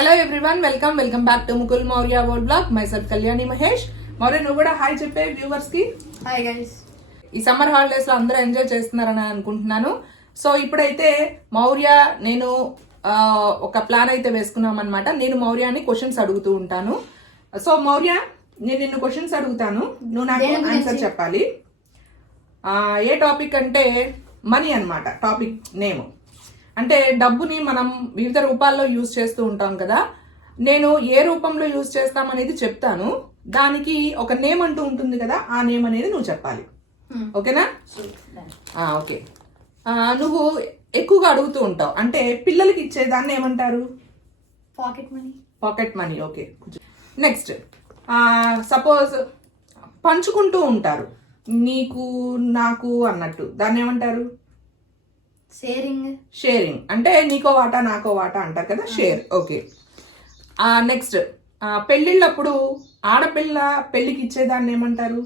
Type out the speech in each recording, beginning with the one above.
Hello everyone welcome welcome back to Mukul Maurya word blog myself Kalyani Mahesh Maurya నువ్వు కూడా hi చెప్పే వ్యూవర్స్కి? Hi guys ఈ summer హాలిడేస్లో అందరూ ఎంజాయ్ చేస్తున్నారని అనుకుంటున్నాను. సో ఇప్పుడైతే మౌర్య నేను ఒక ప్లాన్ అయితే వేసుకున్నాం అనమాట నేను మౌర్యాని క్వశ్చన్స్ అడుగుతూ ఉంటాను. సో మౌర్య నేను నిన్ను క్వశ్చన్స్ అడుగుతాను. నువ్వు నాకు? ఆన్సర్ చెప్పాలి. ఏ టాపిక్ అంటే మనీ అన్నమాట. టాపిక్ నేమ్ అంటే డబ్బుని మనం వివిధ రూపాల్లో యూజ్ చేస్తూ ఉంటాం కదా. నేను ఏ రూపంలో యూజ్ చేస్తాం అనేది చెప్తాను. దానికి ఒక నేమ్ అంటూ ఉంటుంది కదా ఆ నేమ్ అనేది నువ్వు చెప్పాలి. ఓకేనా? ఓకే. నువ్వు ఎక్కువగా అడుగుతూ ఉంటావు. అంటే పిల్లలకి ఇచ్చేదాన్ని ఏమంటారు? Pocket money pocket money okay. Next suppose పంచుకుంటూ ఉంటారు. నీకు నాకు అన్నట్టు. దాన్ని ఏమంటారు? షేరింగ్ షేరింగ్ అంటే నీకో వాటా నాకో వాటా అంటారు కదా? షేర్ ఓకే నెక్స్ట్ పెళ్ళిళ్ళప్పుడు ఆడపిల్ల పెళ్ళికి ఇచ్చేదాన్ని ఏమంటారు?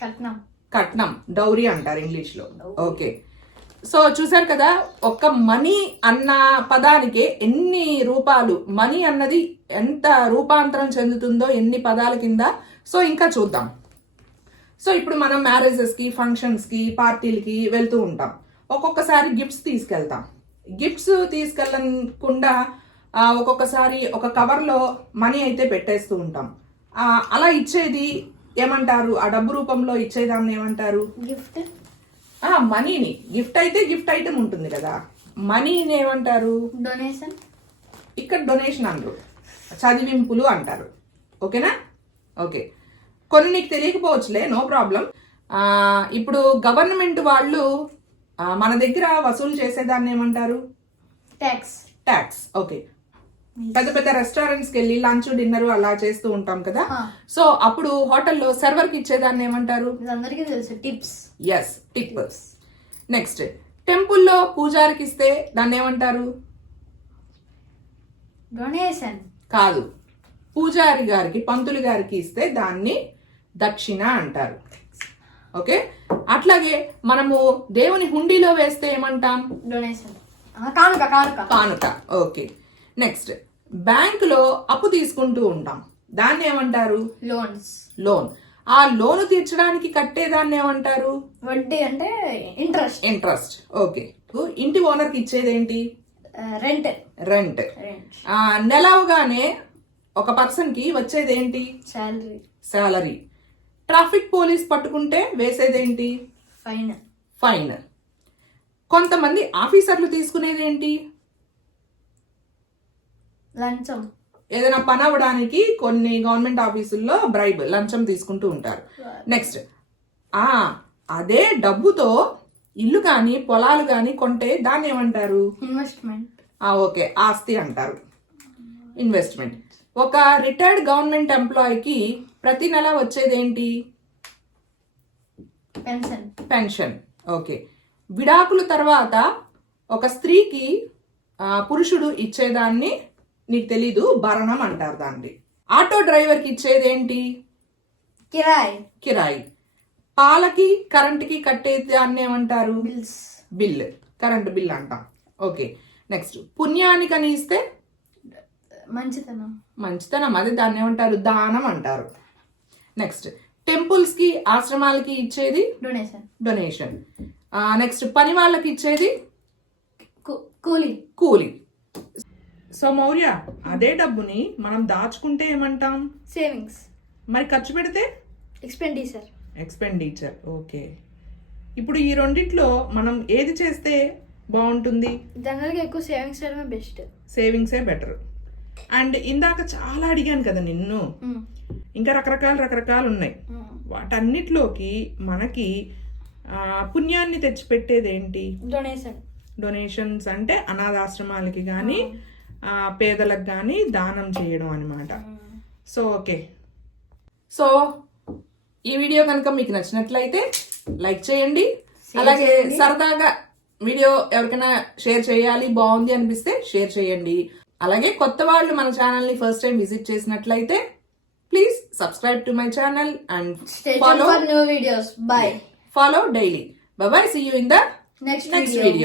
కట్నం. కట్నం. డౌరీ అంటారు ఇంగ్లీష్లో. ఓకే సో చూసారు కదా? ఒక్క మనీ అన్న పదానికి ఎన్ని రూపాలు మనీ అన్నది ఎంత రూపాంతరం చెందుతుందో ఎన్ని పదాల కింద? సో ఇంకా చూద్దాం. సో ఇప్పుడు మనం మ్యారేజెస్కి ఫంక్షన్స్కి పార్టీలకి వెళ్తూ ఉంటాం. ఒక్కొక్కసారి గిఫ్ట్స్ తీసుకెళ్తాం. గిఫ్ట్స్ తీసుకెళ్ళకుండా ఆ, ఒక్కొక్కసారి ఒక కవర్లో మనీ అయితే పెట్టేస్తూ ఉంటాం. అలా ఇచ్చేది ఏమంటారు? ఆ డబ్బు రూపంలో ఇచ్చేదాన్ని ఏమంటారు? గిఫ్ట్ ఆ మనీని గిఫ్ట్ అయితే గిఫ్ట్ ఐటమ్ ఉంటుంది కదా. మనీని ఏమంటారు? డొనేషన్ ఇక్కడ డొనేషన్ అనరు చదివింపులు అంటారు. ఓకేనా ఓకే కొన్ని నీకు తెలియకపోవచ్చులే నో ప్రాబ్లం ఇప్పుడు గవర్నమెంట్ వాళ్ళు మన దగ్గర వసూలు చేసేదాన్ని ఏమంటారు? ట్యాక్స్ ట్యాక్స్ ఓకే పెద్ద పెద్ద రెస్టారెంట్స్కి వెళ్ళి లంచ్ డిన్నర్ అలా చేస్తూ ఉంటాం కదా. సో అప్పుడు హోటల్లో సర్వర్కి ఇచ్చేదాన్ని ఏమంటారు? అందరికీ తెలుసు టిప్స్ ఎస్ టిప్ నెక్స్ట్ టెంపుల్లో పూజారికి ఇస్తే దాన్ని ఏమంటారు? డొనేషన్ కాదు. పూజారి గారికి పంతులు గారికి ఇస్తే దాన్ని దక్షిణ అంటారు. ఓకే? అట్లాగే మనము దేవుని హుండీలో వేస్తే ఏమంటాం? డొనేషన్ కానుక కానుక. కానుక. ఓకే. నెక్స్ట్ బ్యాంకులో అప్పు తీసుకుంటూ ఉంటాం. దాన్ని ఏమంటారు? లోన్స్ లోన్ ఆ లోను తీర్చడానికి కట్టేదాన్ని ఏమంటారు? వడ్డీ అంటే ఇంట్రెస్ట్ ఇంట్రెస్ట్ ఓకే. ఇంటి ఓనర్కి ఇచ్చేదేంటి రెంట్ రెంట్ నెలవగానే ఒక పర్సన్కి వచ్చేదేంటి శాలరీ సాలరీ ట్రాఫిక్ పోలీస్ పట్టుకుంటే వేసేదేంటి? ఫైన్. ఫైన్. కొంతమంది ఆఫీసర్లు తీసుకునేదేంటి? లంచం. ఏదైనా పని అవ్వడానికి కొన్ని గవర్నమెంట్ ఆఫీసుల్లో బ్రైబ్ లంచం తీసుకుంటూ ఉంటారు. నెక్స్ట్ ఆ అదే డబ్బుతో ఇల్లు కానీ పొలాలు కానీ కొంటే దాన్ని ఏమంటారు? ఇన్వెస్ట్మెంట్. ఓకే ఆస్తి అంటారు. ఇన్వెస్ట్మెంట్. ఒక రిటైర్డ్ గవర్నమెంట్ ఎంప్లాయీకి ప్రతి నెల వచ్చేదేంటి? పెన్షన్. పెన్షన్. ఓకే. విడాకుల తర్వాత ఒక స్త్రీకి పురుషుడు ఇచ్చేదాన్ని నీకు తెలీదు భరణం అంటారు దాన్ని. ఆటో డ్రైవర్కి ఇచ్చేదేంటి? కిరాయ్. కిరాయి. పాలకి కరెంట్కి కట్టే దాన్ని ఏమంటారు? బిల్స్. బిల్. కరెంట్ బిల్ అంటాం. ఓకే. నెక్స్ట్. పుణ్యానికని ఇస్తే మంచితనం. మంచితనం అది దాన్ని ఏమంటారు? దానం అంటారు. నెక్స్ట్ టెంపుల్స్కి ఆశ్రమాలకి ఇచ్చేది? డొనేషన్ డొనేషన్ నెక్స్ట్ పని వాళ్ళకి ఇచ్చేది? కూలీ. కూలి. సో మౌర్య అదే డబ్బుని మనం దాచుకుంటే ఏమంటాం? సేవింగ్స్ మరి ఖర్చు పెడితే? ఎక్స్పెండిచర్ ఎక్స్పెండిచర్ ఓకే ఇప్పుడు ఈ రెండిట్లో మనం ఏది చేస్తే బాగుంటుంది? జనరల్గా ఎక్కువ సేవింగ్స్ చేయడమే బెస్ట్ సేవింగ్సే బెటర్ అండ్ ఇందాక చాలా అడిగాను కదా నిన్ను. ఇంకా రకరకాల రకరకాలు ఉన్నాయి. వాటన్నిటిలోకి మనకి పుణ్యాన్ని తెచ్చిపెట్టేది ఏంటి డొనేషన్. డొనేషన్స్ అంటే అనాథాశ్రమాలకి కానీ పేదలకు కానీ దానం చేయడం అనమాట సో ఓకే. సో ఈ వీడియో కనుక మీకు నచ్చినట్లయితే లైక్ చేయండి. అలాగే సరదాగా వీడియో ఎవరికైనా షేర్ చేయాలి బాగుంది అనిపిస్తే షేర్ చేయండి. అలాగే కొత్త వాళ్ళు మన ఛానల్ని ఫస్ట్ టైం విజిట్ చేసినట్లయితే please subscribe to my channel and follow. Follow daily bye see you in the next video. Video